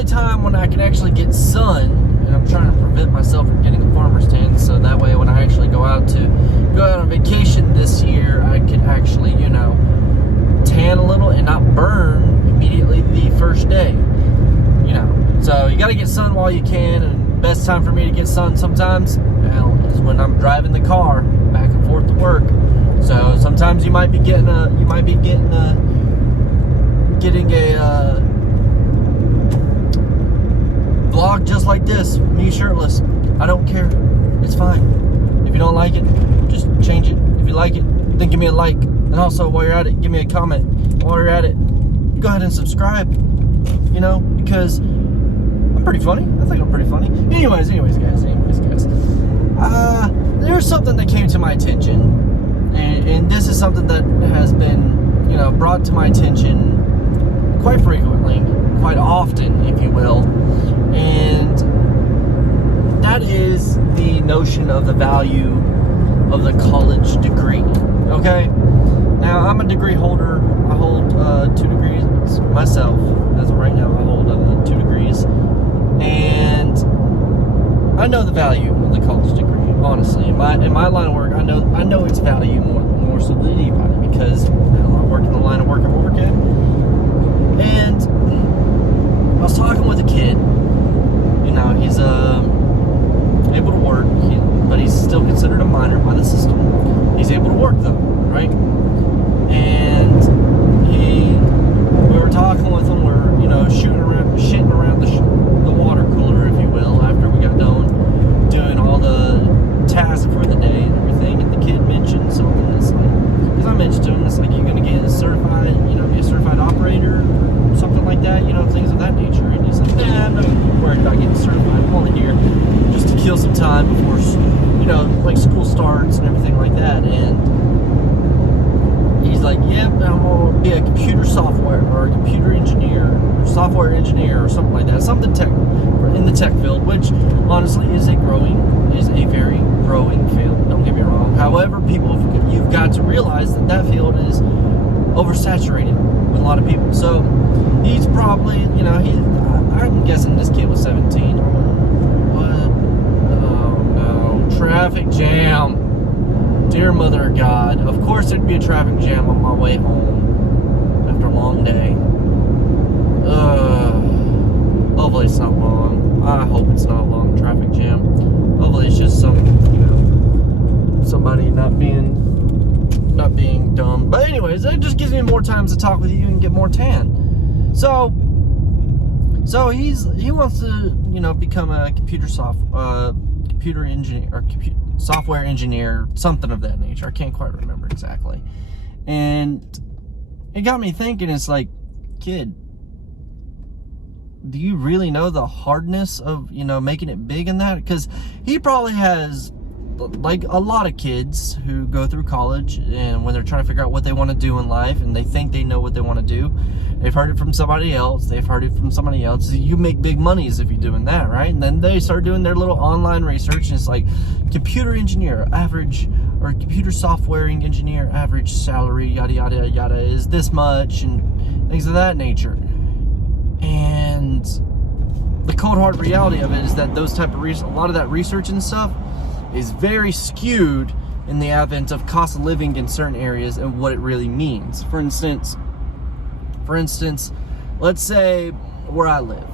only time when I can actually get sun, and I'm trying to prevent myself from getting a farmer's tan, so that way when I actually go out on vacation this year, I could actually, tan a little and not burn immediately the first day. So you got to get sun while you can, and best time for me to get sun sometimes, is when I'm driving the car back and forth to work. So sometimes you might be getting a vlog just like this, me shirtless. I don't care. It's fine. If you don't like it, just change it. If you like it, then give me a like. And also, while you're at it, give me a comment. While you're at it, go ahead and subscribe. Because I'm pretty funny. I think I'm pretty funny. Anyways, guys. There's something that came to my attention, and this is something that has been, brought to my attention quite frequently, quite often, if you will, and that is the notion of the value of the college degree. Okay? Now, I'm a degree holder. I hold 2 degrees myself. As of right now, I hold 2 degrees. And I know the value of the college degree, honestly. In my line of work, I know its value more so than anybody, because I work in the line of work I work in. And I was talking with a kid. He's able to work, but he's still considered a minor by the system. He's able to work though, right? And we were talking with him. We're shitting around the water cooler, if you will, after we got done doing all the tasks for the day and everything. And the kid mentioned something that's like, because I mentioned to him, it's like, you're gonna get a certified, be a certified operator, or something like that, things of that nature. And he's like, nah, I'm not worried about getting certified. I'm only here just to kill some time before, like school starts and everything like that. And he's like, I'm gonna be a computer software or a computer engineer or software engineer or something like that, something tech in the tech field, which honestly is a very growing field. Don't get me wrong. However, you've got to realize that field is oversaturated with a lot of people. So he's probably, I'm guessing this kid was 17. What? Oh no, traffic jam. Dear Mother of God, of course there'd be a traffic jam on my way home after a long day. Hopefully it's not long. I hope it's not a long traffic jam. Hopefully it's just somebody not being dumb. But anyways, it just gives me more time to talk with you and get more tan. So he wants to, become a computer engineer or software engineer, something of that nature. I can't quite remember exactly. And it got me thinking, it's like, kid, do you really know the hardness of, making it big in that? Because he probably has, like a lot of kids who go through college, and when they're trying to figure out what they want to do in life and they think they know what they want to do, they've heard it from somebody else. You make big monies if you're doing that, right? And then they start doing their little online research, and it's like, computer engineer average, or computer software engineer average salary, yada yada yada, is this much, and things of that nature. And the cold hard reality of it is that those type of a lot of that research and stuff is very skewed in the advent of cost of living in certain areas and what it really means. For instance, let's say where I live.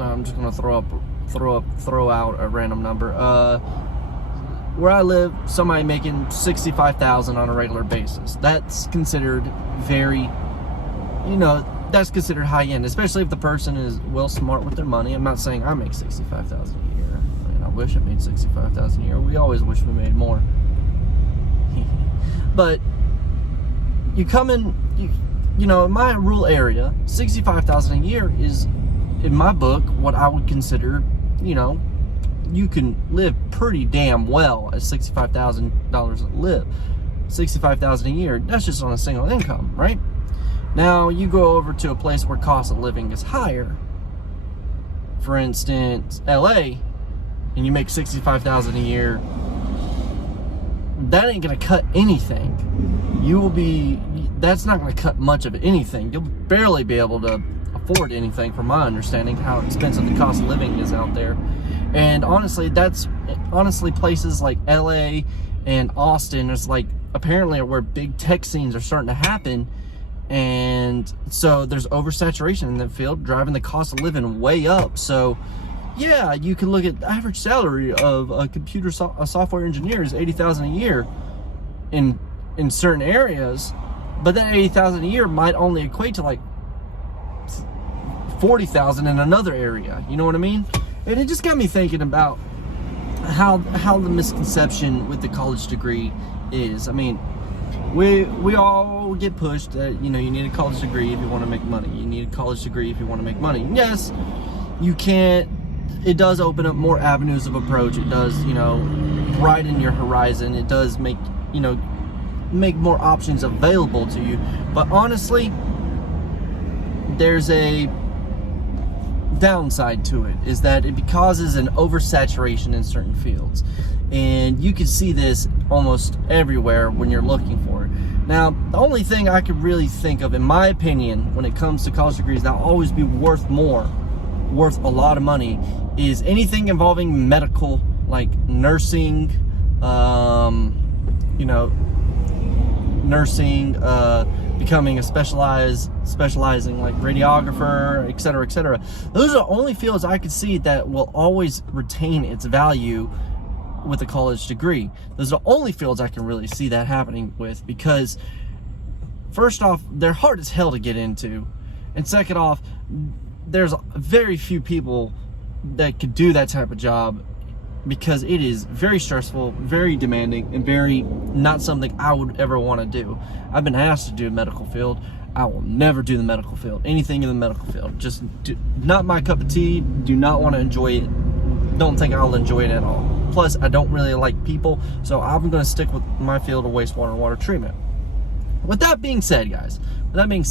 I'm just gonna throw out a random number. Where I live, somebody making $65,000 on a regular basis. That's considered very, that's considered high end, especially if the person is well smart with their money. I'm not saying I make $65,000 a year. I wish I made $65,000 a year. We always wish we made more. But you come in, in my rural area, $65,000 a year is, in my book, what I would consider, you can live pretty damn well at $65,000 $65,000 a year. That's just on a single income, right? Now you go over to a place where cost of living is higher, for instance LA, and you make $65,000 a year. That ain't gonna cut anything. that's not going to cut much of anything. You'll barely be able to afford anything, from my understanding, how expensive the cost of living is out there. And honestly, places like LA and Austin is like apparently where big tech scenes are starting to happen. And so there's oversaturation in that field, driving the cost of living way up. So yeah, you can look at the average salary of a a software engineer is $80,000 a year in certain areas, but that $80,000 a year might only equate to like $40,000 in another area. You know what I mean? And it just got me thinking about how the misconception with the college degree is. I mean, we all get pushed that, you know, you need a college degree if you want to make money. You need a college degree if you want to make money. Yes, you can't. It does open up more avenues of approach. It does, you know, widen your horizon. It does make, you know, make more options available to you. But honestly, there's a downside to it, is that it causes an oversaturation in certain fields. And you can see this almost everywhere when you're looking for it. Now, the only thing I could really think of, in my opinion, when it comes to college degrees that will always be worth a lot of money, is anything involving medical, like nursing, you know, nursing, becoming a specializing like radiographer, etc., etc. Those are the only fields I could see that will always retain its value with a college degree. Those are the only fields I can really see that happening with, because first off, they're hard as hell to get into, and second off, there's very few people that could do that type of job, because it is very stressful, very demanding, and very not something I would ever want to do. I've been asked to do a medical field. I will never do the medical field. Anything in the medical field, just not my cup of tea. Do not want to enjoy it. Don't think I'll enjoy it at all. Plus, I don't really like people, so I'm going to stick with my field of wastewater and water treatment. With that being said, guys, what I mean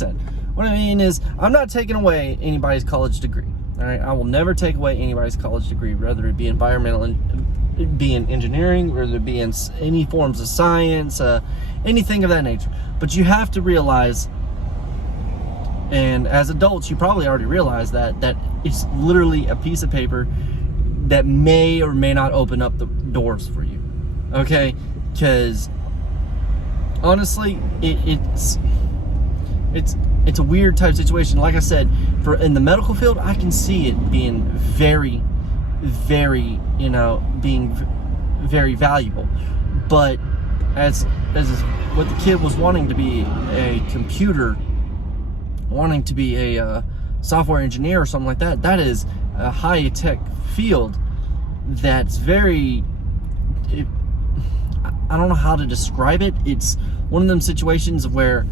is, I'm not taking away anybody's college degree. All right, I will never take away anybody's college degree, whether it be environmental, be in engineering, whether it be in any forms of science, anything of that nature. But you have to realize, and as adults, you probably already realize that it's literally a piece of paper that may or may not open up the doors for you. Okay, because honestly, it's a weird type situation. Like I said, in the medical field, I can see it being very, very, you know, being very valuable. But as what the kid was wanting to be a computer, wanting to be a software engineer or something like that, that is a high tech field that's very, I don't know how to describe it. It's one of them situations where,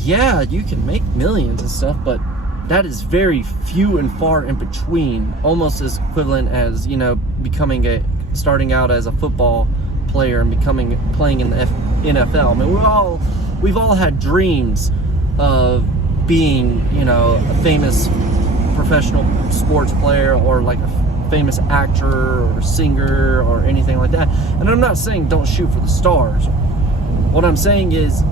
yeah, you can make millions and stuff, but that is very few and far in between. Almost as equivalent as, you know, starting out as a football player and playing in the NFL. I mean, we've all had dreams of being, you know, a famous professional sports player, or like a famous actor or singer or anything like that. And I'm not saying don't shoot for the stars. What I'm saying is,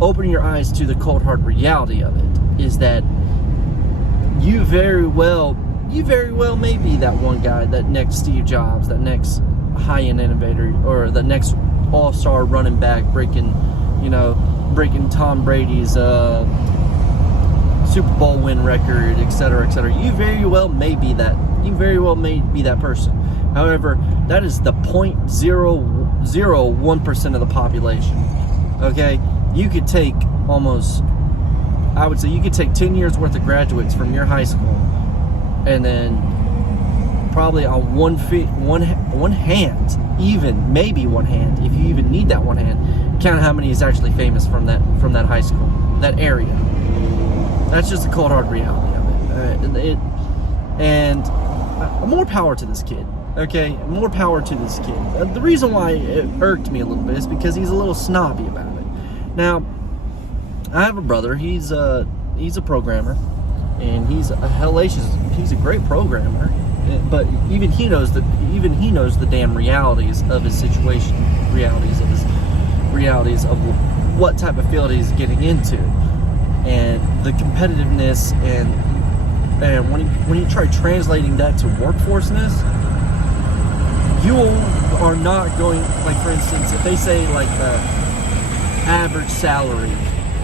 open your eyes to the cold hard reality of it, is that you very well may be that one guy, that next Steve Jobs, that next high-end innovator, or the next all-star running back breaking Tom Brady's Super Bowl win record, etc., etc. You very well may be that. You very well may be that person. However, that is the 0.001% of the population. Okay? You could take I would say you could take 10 years worth of graduates from your high school, and then probably on one hand, even maybe one hand, if you even need that one hand, count how many is actually famous from that high school, that area. That's just the cold hard reality of it. And more power to this kid. Okay, more power to this kid. The reason why it irked me a little bit is because he's a little snobby about it. Now, I have a brother. He's a programmer, and he's a great programmer. But even he knows the damn realities of his situation, realities of what type of field he's getting into, and the competitiveness, and when you try translating that to workforceness, you are not going, like, for instance, if they say like the average salary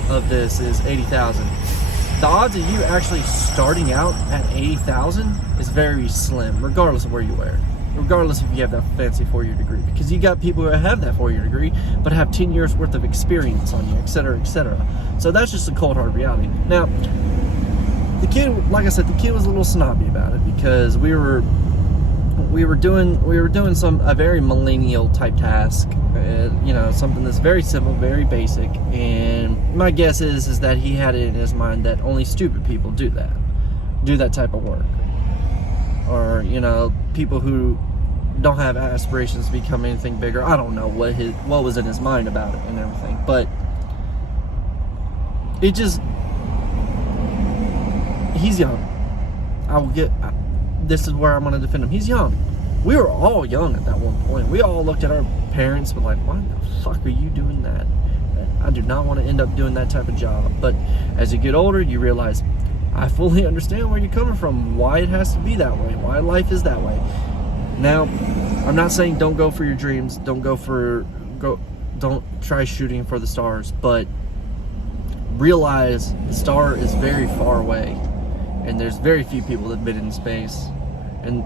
of this is $80,000, the odds of you actually starting out at $80,000 is very slim, regardless of where you are, regardless if you have that fancy 4-year degree, because you got people who have that 4-year degree but have 10 years worth of experience on you, etc., etc. So that's just a cold hard reality. Now, the kid, like I said, the kid was a little snobby about it, because we were doing a very millennial type task, you know, something that's very simple, very basic, and my guess is that he had it in his mind that only stupid people do that type of work, or, you know, people who don't have aspirations to become anything bigger. I don't know what was in his mind about it and everything, but it just, he's young. This is where I'm going to defend him. He's young. We were all young at that one point. We all looked at our parents and were like, why the fuck are you doing that? I do not want to end up doing that type of job. But as you get older, you realize, I fully understand where you're coming from, why it has to be that way, why life is that way. Now, I'm not saying don't go for your dreams, don't try shooting for the stars, but realize the star is very far away, and there's very few people that have been in space. And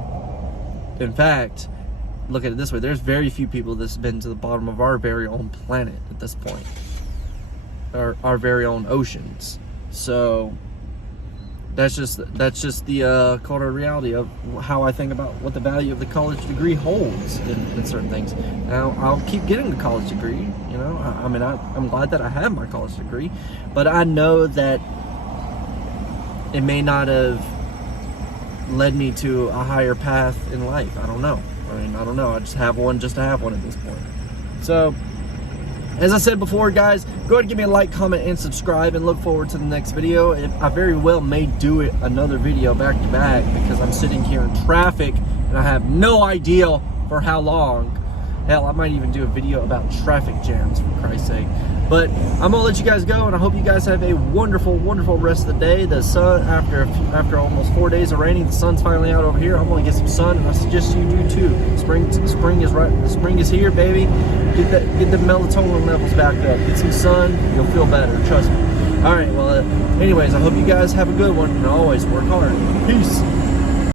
in fact, look at it this way, there's very few people that's been to the bottom of our very own planet at this point, or our very own oceans. So that's just the cold reality of how I think about what the value of the college degree holds in certain things. Now, I'll keep getting the college degree, you know, I mean, I'm glad that I have my college degree, but I know that it may not have led me to a higher path in life. I don't know. I just have one just to have one at this point. So, as I said before, guys, go ahead and give me a like, comment, and subscribe, and look forward to the next video. I very well may do another video back to back, because I'm sitting here in traffic and I have no idea for how long. Hell, I might even do a video about traffic jams, for Christ's sake. But I'm gonna let you guys go, and I hope you guys have a wonderful, wonderful rest of the day. The sun, after almost 4 days of raining, the sun's finally out over here. I'm gonna get some sun, and I suggest you do too. Spring is right. Spring is here, baby. Get the melatonin levels back up. Get some sun, you'll feel better. Trust me. All right. Well, anyways, I hope you guys have a good one, and always work hard. Peace.